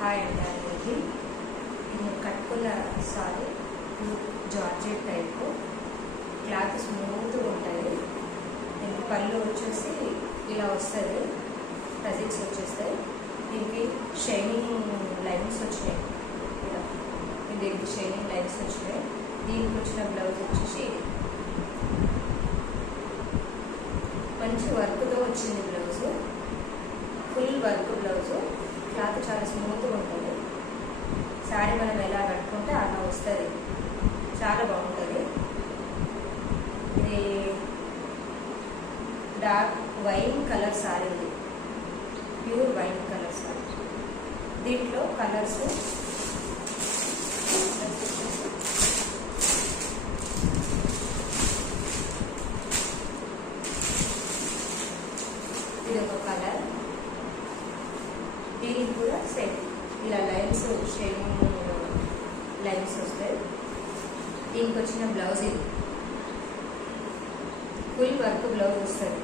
Hi అండి అందరికీ. నేను కట్టుకున్న సారీ జార్జెట్ టైపు, క్లాత్ స్మూత్గా ఉంటుంది. దీనికి పళ్ళు వచ్చేసి ఇలా వస్తుంది, టజిల్స్ వచ్చేస్తాయి. దీనికి షైనింగ్ లైన్స్ వచ్చినాయి, ఇలా దీనికి షైనింగ్ లైన్స్ వచ్చినాయి. దీనికి వచ్చిన బ్లౌజ్ వచ్చేసి మంచి వర్క్తో వచ్చింది. Blouse full work blouse, cloth చాలా స్మూత్గా ఉంటుంది. శారీ మనం ఎలా కట్టుకుంటే అలా వస్తుంది, చాలా బాగుంటుంది. ఇది డార్క్ వైన్ కలర్ శారీ, ఇది ప్యూర్ వైన్ కలర్ శారీ. దీంట్లో కలర్స్ ఇది ఒక కలర్, దీనికి కూడా సేమ్ ఇలా లైన్స్ షేడింగ్ లైన్స్ వస్తాయి. దీనికి వచ్చిన బ్లౌజ్ ఇది ఫుల్ వర్క్ బ్లౌజ్ వస్తుంది.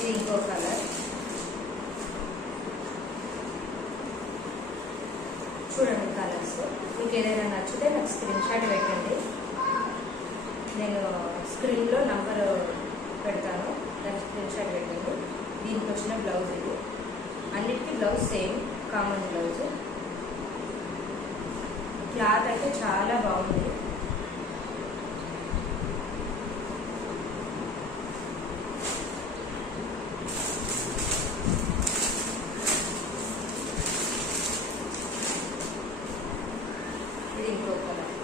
ఇది ఇంకో కలర్. చూడండి కలర్స్, మీకు ఏదైనా నచ్చితే నాకు స్క్రీన్ షాట్ పెట్టండి. నేను స్క్రీన్లో నంబర్ పెడతాను, దాని స్క్రీన్ షాట్ పెట్టండి. దీనికి వచ్చిన బ్లౌజ్ ఇది, అన్నిటికీ blouse same common blouse. Cloth అయితే చాలా బాగుంది. ఇది ఇంకో కలర్.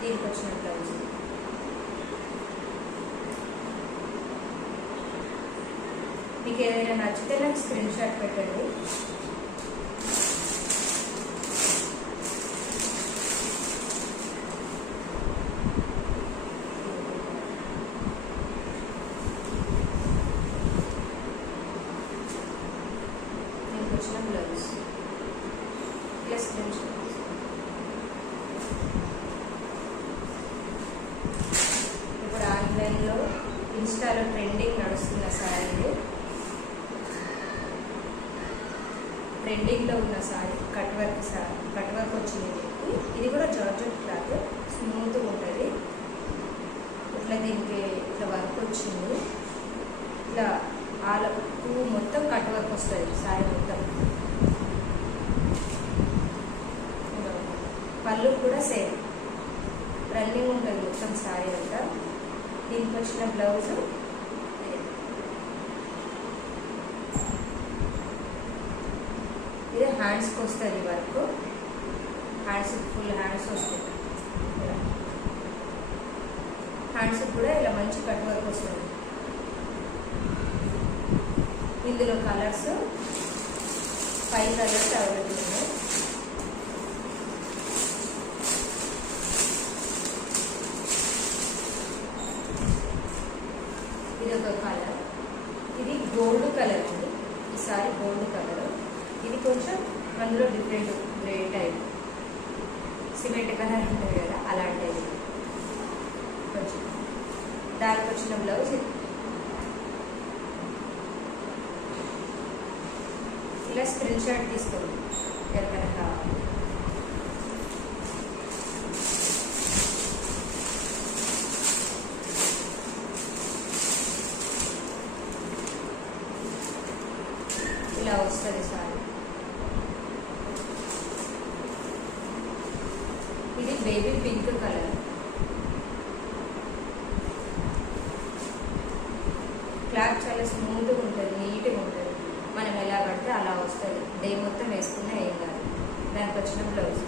దీనికి వచ్చిన బ్లౌజ్ మీకు ఏదైనా నచ్చితే నాకు స్క్రీన్ షాట్ పెట్టండి. దీనికి వచ్చిన బ్లౌజ్ ఇలా స్క్రీన్ షాట్. ఆన్లైన్లో ఇన్స్టాలో ట్రెండింగ్ నడుస్తున్న శారీ, ట్రెండింగ్లో ఉన్న శారీ కట్ వర్క్ వచ్చింది. ఇది కూడా జార్జెట్ క్లాత్, స్మూత్గా ఉంటుంది. ఇట్లా దీనికి ఇట్లా వర్క్ వచ్చింది. ఇట్లా పువ్వు మొత్తం కట్ వర్క్ వస్తుంది శారీ మొత్తం. పళ్ళు కూడా సేమ్ రన్నింగ్ ఉంటుంది మొత్తం శారీ అంతా. దీనికి వచ్చిన బ్లౌజ్ ఇది హ్యాండ్స్కి వస్తుంది వర్క్, హ్యాండ్స్ ఫుల్ హ్యాండ్స్ వస్తాయి. హ్యాండ్స్కి కూడా ఇలా మంచి కట్ వర్క్ వస్తుంది. ఇందులో కలర్స్ 5 కలర్స్ అవైలబుల్ ఉన్నాయి. ఇది ఒక కలర్, ఇది గోల్డ్ కలర్ అండి. ఈసారి గోల్డ్ కలర్. ఇది కొంచెం అందులో different grey type, cement colour ఉంటుంది కదా అలాంటిది. కొంచెం దానికి వచ్చిన బ్లౌజ్ ఇలా స్క్రీన్ షాట్ తీసుకోండి ఎవరికైనా కావాలి. ఇలా వస్తుంది సారీ. ఇది బేబీ పింక్ కలర్. క్లాత్ చాలా స్మూత్గా ఉంటుంది, నీట్గా ఉంటుంది. మనం ఎలా పడితే అలా వస్తుంది, డే మొత్తం వేసుకున్నా ఏం కాదు. దానికి వచ్చిన బ్లౌజ్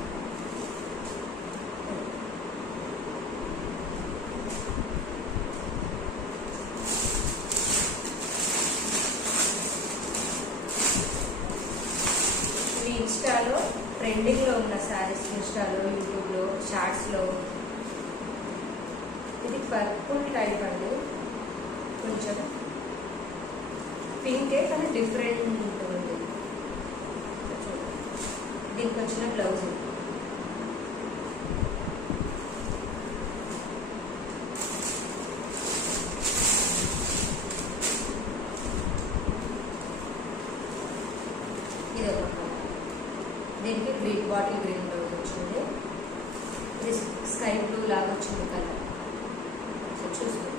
ఇన్స్టాలో ట్రెండింగ్లో ఉన్న శారీస్, ఇన్స్టాలో, యూట్యూబ్లో, షార్ట్స్లో. ఇది పర్పుల్ టైప్ అండి, కొంచెం పింకే కానీ డిఫరెంట్ ఉంటుంది. దీనికి వచ్చిన బ్లౌజ్ దీనికి గ్రీన్ బాటిల్ గ్రీన్ బ్లౌజ్ వచ్చింది. ఇది స్కై బ్లూ లాగా వచ్చింది కలర్. సో చూసుకోండి.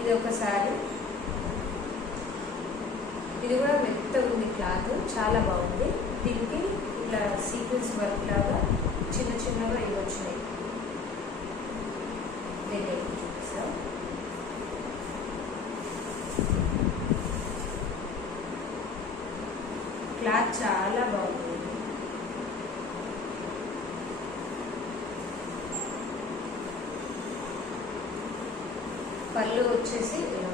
ఇది ఒక శారీ. ఇది కూడా మెత్తగా ఉంది క్లాత్, చాలా బాగుంది. దీనికి ఇట్లా సీక్వెన్స్ వర్క్ లాగా చిన్న చిన్నగా ఇవి వచ్చినాయి. దీన్ని చూపిస్తాం. క్లాత్ చాలా బాగుంది. పళ్ళు వచ్చేసి ఇలా